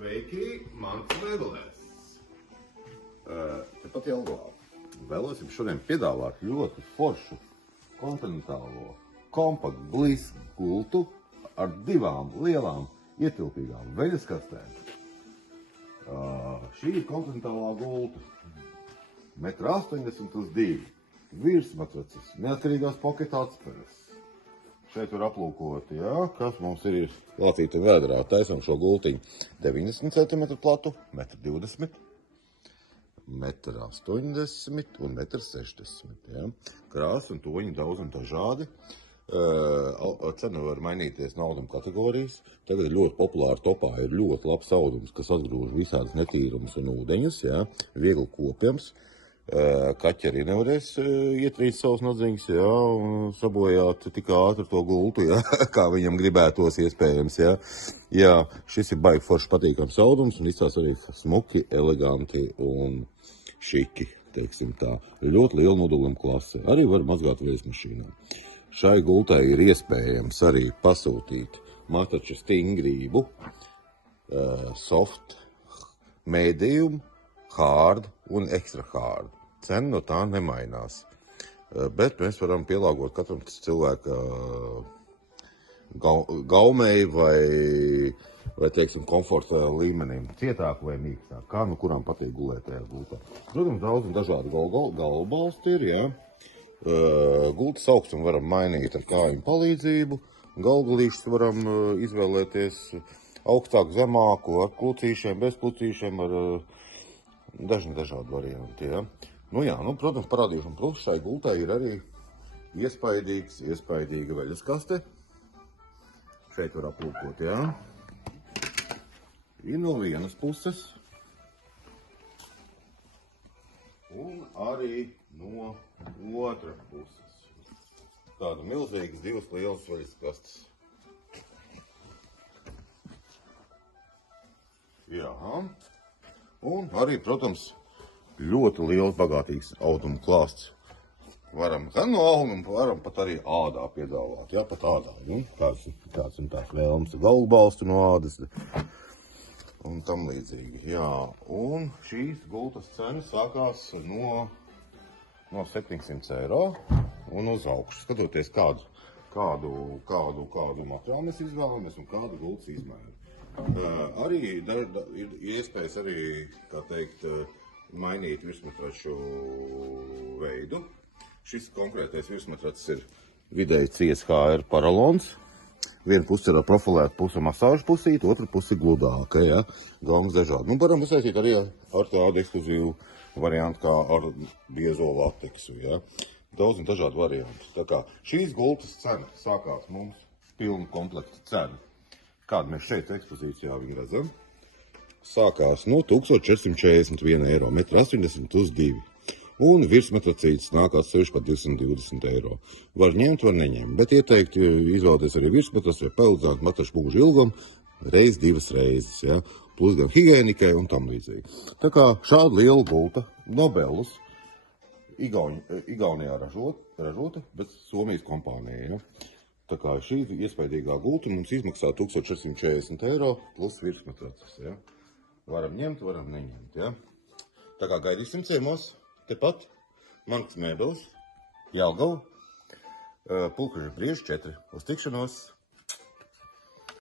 Sveiki, mans mēbelēs. Tepat Jelgavā. Vēlos jums šodien piedāvāt ļoti foršu, kontinentālo, kompaktu, blisku gultu ar divām lielām ietilpīgām veļas kastēm. Šī ir kontinentālā gulta. 1,80 m uz 2 m. Virsmatracis, neatkarīgās poketa atspēres. Šeit var aplūkot, kas mums ir lācīta vēdrā. Taisam šo gultiņu 90 cm platu, 1,20 m, 1,80 m un 1,60 m. Krāsa un toņi daudz un dažādi. Cena var mainīties no auduma kategorijas. Tagad ļoti populāri topā ir ļoti labs audums, kas atgrūž visādas netīrumus un ūdeņus, viegli kopjams. Kaķi arī nevarēs ietrīt savus nodzīņas, un sabojāt tik ātri to gultu, kā viņam gribētos iespējams, šis ir baigi forši patīkams audums un izstās arī smuki, eleganti un šiki, teiksim tā. Ļoti liela noduluma klase. Arī var mazgāt vējasmašīnā. Šai gultai ir iespējams arī pasūtīt matraču stingrību, soft, medium, hard un extra hard. Cena no tā nemainās, bet mēs varam pielāgot katram cilvēka gaumei vai teiksim, komforta līmenim, cietāk vai mīkstāk, kā nu kuram patīk gulēt tajā gultā. Protams, daudz un dažādi galvbalsti ir, Gultas augstumu varam mainīt ar kājumu palīdzību, galgalīšus varam izvēlēties augstāku, zemāku, ar klucīšiem, bez klucīšiem, ar dažādi varianti, protams, parādīšana plus šai gultai ir arī iespaidīga veļas kaste. Šeit var aplūkot, Ir no vienas puses un arī no otras puses. Tāda milzīgas divas lielas veļas kastes. Un arī, protams, ļoti liels, bagātīgs auduma klāsts. Varam gan no auduma, varam pat arī ādā piedāvāt, pat ādā. Tāds un tās vēlams, galvbalstu no ādas un tam līdzīgi. Un šīs gultas cena sākās no 700 eiro un uz augšu. Skatoties, kādu materiālu mēs izvēlamies un kādu gultas izmēru. Arī ir iespējas arī, kā teikt, mainīt virsmatraču veidu. Šis konkrētais virsmatracis ir vidēji CSHR paralons. Viena puse ir ar profilētu pusi masāžu pusīt, otra pusi gludāka, Gaumas dažādi. Varam uztaisīt arī ar tādu ekskluzīvu variantu kā ar biezo lateksu, Daudz un dažādi varianti. Tā kā šīs gultas cena sākās mums pilnu komplekta cena. Kādu mēs šeit ekspozīcijā viņu redzam, sākās no 1441 eiro, 1,80 m uz 2 m. Un virsmatracītes nākās sevišķi pat 220 eiro. Var ņemt, var neņemt, bet ieteikti izvēlēties arī virsmatraci vai paildzāt matraču mūžu ilgumu divas reizes, plus gan higiēnikai un tam līdzīgi. Tā kā šāda liela gulta, Nobelus, Igaunijā ražota, bet Somijas kompānija, Tā kā šī iespaidīgā gulta mums izmaksā 1440 eiro plus virsmatracis, Varam ņemt, varam neņemt, Tā kā gaidīsim ciemos, tepat, Mans mēbeles, Jelgava, Pulkveža Brieža 4. Uz tikšanos!